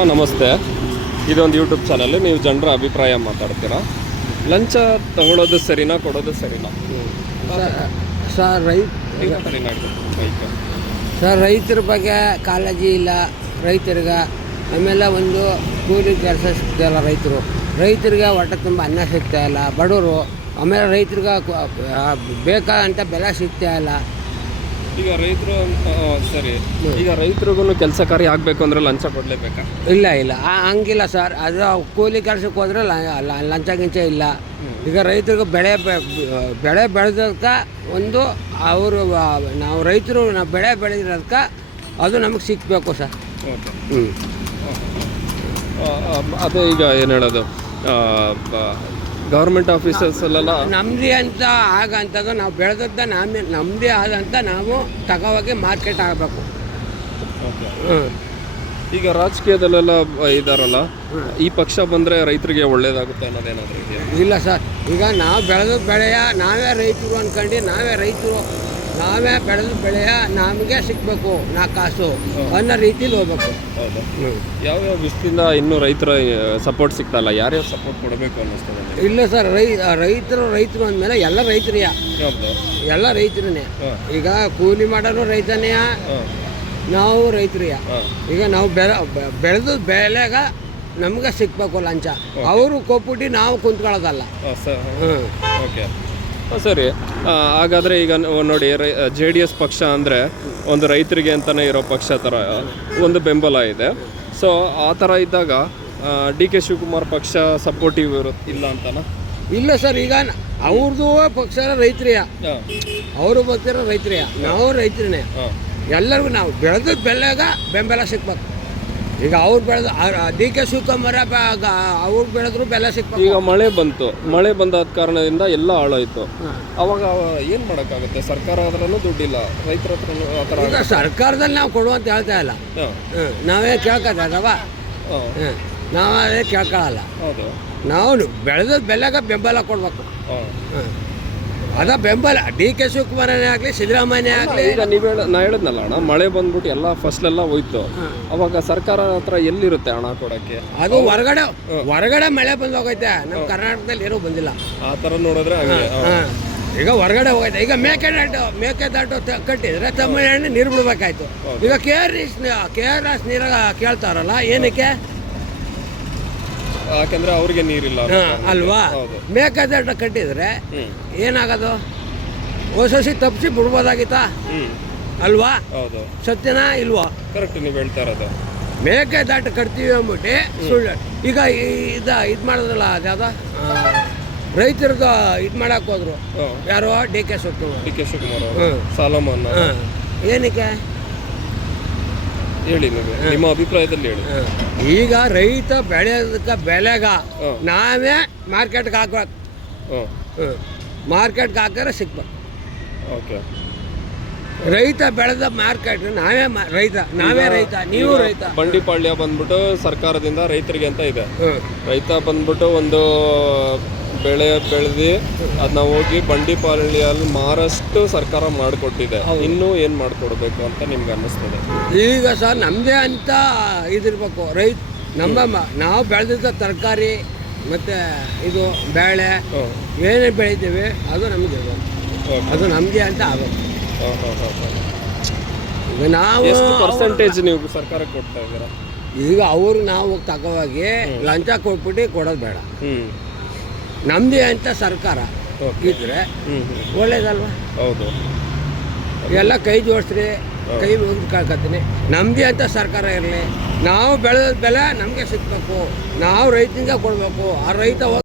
ಅಣ್ಣ ನಮಸ್ತೆ. ಇದೊಂದು ಯೂಟ್ಯೂಬ್ ಚಾನಲ್, ನೀವು ಜನರ ಅಭಿಪ್ರಾಯ ಮಾತಾಡ್ತೀರಾ. ಲಂಚ ತಗೊಳ್ಳೋದು ಸರಿನಾ, ಕೊಡೋದು ಸರಿನಾ? ಸರ್ ರೈತರ ಬಗ್ಗೆ ಕಾಳಜಿ ಇಲ್ಲ ರೈತರಿಗೆ. ಆಮೇಲೆ ಒಂದು ಕೂಲಿ ಕೆಲಸ ಸಿಗ್ತಾಯಿಲ್ಲ ರೈತರಿಗೆ ಹೊಟ್ಟೆ ತುಂಬ ಅನ್ನ ಸಿಗ್ತಾಯಿಲ್ಲ ಬಡವರು. ಆಮೇಲೆ ರೈತರಿಗೆ ಬೇಕಾದಂಥ ಬೆಲೆ ಸಿಗ್ತಾಯಿಲ್ಲ. ಈಗ ರೈತರು ಸರಿ, ಈಗ ರೈತರಿಗೂ ಕೆಲಸ ಕಾರ್ಯ ಆಗಬೇಕು ಅಂದರೆ ಲಂಚ ಕೊಡಲೇಬೇಕಾ? ಇಲ್ಲ ಹಂಗಿಲ್ಲ ಸರ್. ಅದು ಕೂಲಿ ಕೆಲಸಕ್ಕೆ ಹೋದರೆ ಲಂಚ ಗಿಂಚ ಇಲ್ಲ. ಈಗ ರೈತರಿಗೆ ಬೆಳೆ ಬೆಳೆದಕ್ಕೆ ಒಂದು ಅವರು ನಾವು ರೈತರು ಬೆಳೆ ಬೆಳೆದಿರೋದಕ್ಕೆ ಅದು ನಮಗೆ ಸಿಕ್ಕಬೇಕು ಸರ್. ಅದೇ ಈಗ ಏನು ಹೇಳೋದು, ಗೌರ್ಮೆಂಟ್ ಆಫೀಸರ್ಸಲ್ಲೆಲ್ಲ ನಮ್ಮದೇ ಅಂತ ಆಗಂಥದ್ದು ನಾವು ಬೆಳೆದದ್ದ ನಮ್ಮದೇ ಆದಂಥ ನಾವು ತಗೋವಾಗಿ ಮಾರ್ಕೆಟ್ ಆಗಬೇಕು. ಈಗ ರಾಜಕೀಯದಲ್ಲೆಲ್ಲ ಇದಾರಲ್ಲ, ಈ ಪಕ್ಷ ಬಂದರೆ ರೈತರಿಗೆ ಒಳ್ಳೇದಾಗುತ್ತೆ ಅನ್ನೋದೇನಾದರೂ ಇದೆಯಾ? ಇಲ್ಲ ಸರ್. ಈಗ ನಾವು ಬೆಳೆದ ಬೆಳೆಯ ನಾವೇ ರೈತರು ಅಂದ್ಕೊಂಡು ನಾವೇ ಬೆಳೆದ ಬೆಳೆಯ ನಮಗೆ ಸಿಗಬೇಕು ಕಾಸು ಅನ್ನೋ ರೀತಿಲಿ ಹೋಗ್ಬೇಕು. ಹೌದಾ? ಯಾವ್ಯಾವ ವಿಷಯದಿಂದ ಇನ್ನೂ ರೈತರ ಸಪೋರ್ಟ್ ಸಿಗ್ತಾಯಿಲ್ಲ? ಯಾರ್ಯಾವ ಸಪೋರ್ಟ್ ಕೊಡಬೇಕು ಅನ್ನಿಸ್ತದೆ? ಇಲ್ಲ ಸರ್, ರೈತರು ಅಂದಮೇಲೆ ಎಲ್ಲ ರೈತರಿಯ, ಎಲ್ಲ ರೈತರನ್ನೇ. ಈಗ ಕೂಲಿ ಮಾಡೋರು ರೈತನೇ, ನಾವು ರೈತರಿಯ. ಈಗ ನಾವು ಬೆಳೆದ ಬೆಳೆಗ ನಮ್ಗೆ ಸಿಗ್ಬೇಕು ಲಂಚ. ಅವರು ಕೊಟ್ಬಿಟ್ಟು ನಾವು ಕುಂತ್ಕೊಳ್ಳೋದಲ್ಲ. ಓಕೆ ಸರಿ. ಹಾಗಾದರೆ ಈಗ ನೋಡಿ, JDS ಪಕ್ಷ ಅಂದರೆ ಒಂದು ರೈತರಿಗೆ ಅಂತಲೇ ಇರೋ ಪಕ್ಷ ಥರ ಒಂದು ಬೆಂಬಲ ಇದೆ. ಸೊ ಆ ಥರ ಇದ್ದಾಗ DK ಶಿವಕುಮಾರ್ ಪಕ್ಷ ಸಪೋರ್ಟಿವ್ ಇಲ್ಲ ಅಂತನಾ? ಇಲ್ಲ ಸರ್. ಈಗ ಅವ್ರದ್ದು ಪಕ್ಷ ರೈತರಿಯ, ಅವರು ಬರ್ತಿರೋ ರೈತರಿಯ, ನಾವು ರೈತರನ್ನೇ. ಎಲ್ಲರಿಗೂ ನಾವು ಬೆಳೆದ ಬೆಳೆಗ ಬೆಂಬಲ ಸಿಗ್ಬೇಕು. ಈಗ ಅವ್ರು ಬೆಳೆದ DK ಶಿವಕುಮಾರ ಅವ್ರು ಬೆಳೆದ್ರು ಬೆಲೆ ಸಿಗ್ಬೇಕು. ಈಗ ಮಳೆ ಬಂದಾದ ಕಾರಣದಿಂದ ಎಲ್ಲ ಹಾಳಾಯಿತು. ಅವಾಗ ಏನು ಮಾಡೋಕ್ಕಾಗುತ್ತೆ? ಸರ್ಕಾರ ಹತ್ರನೂ ದುಡ್ಡಿಲ್ಲ, ರೈತರ ಹತ್ರನೂ ಆ ಥರ. ಈಗ ಸರ್ಕಾರದಲ್ಲಿ ನಾವು ಕೊಡುವಂತ ಹೇಳ್ತಾ ಇಲ್ಲ, ನಾವೇ ಕೇಳ್ಕೊತಾರವ, ನಾವೇ ಕೇಳ್ಕೊಳ್ಳಲ್ಲ. ಹೌದು, ನಾವು ಬೆಳೆದ ಬೆಲೆಗ ಬೆಂಬಲ ಕೊಡ್ಬೇಕು. ಅದ ಬೆಂಬಲ DK ಶಿವಕುಮಾರನೇ ಆಗಲಿ, ಸಿದ್ದರಾಮಯ್ಯ ಆಗಲಿ. ಈಗ ನಾ ಹೇಳಿದ್ನಲ್ಲ ಅಣ್ಣ, ಮಳೆ ಬಂದ್ಬಿಟ್ಟು ಎಲ್ಲ ಫಸ್ಲೆಲ್ಲ ಹೋಯ್ತು. ಅವಾಗ ಸರ್ಕಾರ ಹತ್ರ ಎಲ್ಲಿರುತ್ತೆ ಹಣ ಕೊಡೋಕ್ಕೆ? ಅದು ಹೊರಗಡೆ ಮಳೆ ಬಂದು ಹೋಗೈತೆ, ನಮ್ಮ ಕರ್ನಾಟಕದಲ್ಲಿ ಏನೂ ಬಂದಿಲ್ಲ. ಆ ಥರ ನೋಡಿದ್ರೆ ಈಗ ಹೊರಗಡೆ ಹೋಗೈತೆ. ಈಗ ಮೇಕೆದಾಟು ಕಟ್ಟಿದ್ರೆ ತಮಿಳುನಾಡಿನ ನೀರು ಬಿಡ್ಬೇಕಾಯ್ತು. ಈಗ KRS ನೀರ ಕೇಳ್ತಾರಲ್ಲ, ಏನಕ್ಕೆ? ಯಾಕಂದ್ರೆ ಅವ್ರಿಗೆ ನೀರಿಲ್ಲ ಅಲ್ವಾ? ಮೇಕೆದಾಟು ಕಟ್ಟಿದ್ರೆ ಏನಾಗೋದು? ಹೊಸ ತಪ್ಪಿಸಿ ಬಿಡ್ಬೋದಾಗಿತ್ತ ಅಲ್ವಾ? ಹೌದು, ಸತ್ಯನಾ ಇಲ್ವಾ? ಕರೆಕ್ಟ್ ನೀವು ಹೇಳ್ತಾ ಇರೋದು. ಮೇಕೆದಾಟು ಕಟ್ತೀವಿ ಅಂದ್ಬಿಟ್ಟು ಸುಳ್ಳು. ಈಗ ಇದು ಮಾಡಿದ್ರಲ್ಲ, ಅದ್ಯಾವ್ದು ರೈತರದ್ದು ಇದು ಮಾಡಕ್ಕೆ ಹೋದ್ರು ಯಾರು? DK ಶಿವಕುಮಾರ್ ಸಾಲ ಮನ್ನಾ ಏನಕ್ಕೆ ಹೇಳಿ, ನಿಮ್ಮ ಅಭಿಪ್ರಾಯದಲ್ಲಿ ಹೇಳಿ. ಈಗ ರೈತ ಬೆಳೆಯೋದಕ್ಕೆ ಬೆಲೆಗ ನಾವೇ ಮಾರ್ಕೆಟ್ಗೆ ಹಾಕ್ಬೇಕು. ಮಾರ್ಕೆಟ್ಗೆ ಹಾಕಿದ್ರೆ ಸಿಗ್ಬೇಕು. ಓಕೆ, ರೈತ ಬೆಳೆದ ಮಾರ್ಕೆಟ್ ನಾವೇ ರೈತ, ನೀವು ರೈತ. ಬಂಡಿಪಾಳ್ಯ ಬಂದ್ಬಿಟ್ಟು ಸರ್ಕಾರದಿಂದ ರೈತರಿಗೆ ಅಂತ ಇದೆ. ರೈತ ಬಂದ್ಬಿಟ್ಟು ಒಂದು ಬೆಳೆ ಬೆಳೆದು ಅದನ್ನ ಹೋಗಿ ಬಂಡಿಪಾಳ್ಯಲ್ಲಿ ಮಾರಷ್ಟು ಸರ್ಕಾರ ಮಾಡಿಕೊಟ್ಟಿದೆ. ಇನ್ನೂ ಏನು ಮಾಡಿಕೊಡ್ಬೇಕು ಅಂತ ನಿಮ್ಗೆ ಅನ್ನಿಸ್ತದೆ? ಈಗ ಸರ್ ನಮ್ಮದೇ ಅಂತ ಇದಿರ್ಬೇಕು. ನಾವು ಬೆಳೆದಿದ್ದ ತರಕಾರಿ ಮತ್ತು ಇದು ಬೇಳೆ ಏನೇ ಬೆಳಿತೀವಿ ಅದು ನಮಗೆ ಅದು ನಮ್ಮದೇ ಅಂತ ಆಗಬೇಕು. ಈಗ ನಾವು ಎಷ್ಟು ಪರ್ಸೆಂಟೇಜ್ ನೀವು ಸರ್ಕಾರಕ್ಕೆ ಕೊಡ್ತಾ ಇದ್ದೀರಾ? ಈಗ ನಾವು ತಗೋವಾಗಿ ಲಂಚ ಕೊಟ್ಬಿಟ್ಟು ಕೊಡೋದು ಬೇಡ. ನಮ್ಮದೇ ಅಂತ ಸರ್ಕಾರ ಇದ್ರೆ ಒಳ್ಳೇದಲ್ವಾ? ಹೌದು, ಎಲ್ಲ ಕೈ ಜೋಡಿಸ್ರಿ, ಕೈ ಮುಗಿದು ಕಾಳ್ಕೊತೀನಿ. ನಮ್ಮದೇ ಅಂತ ಸರ್ಕಾರ ಇರಲಿ, ನಾವು ಬೆಳೆದ ಬೆಲೆ ನಮಗೆ ಸಿಗಬೇಕು, ನಾವು ರೈತನಿಗೆ ಕೊಡಬೇಕು. ಆ ರೈತ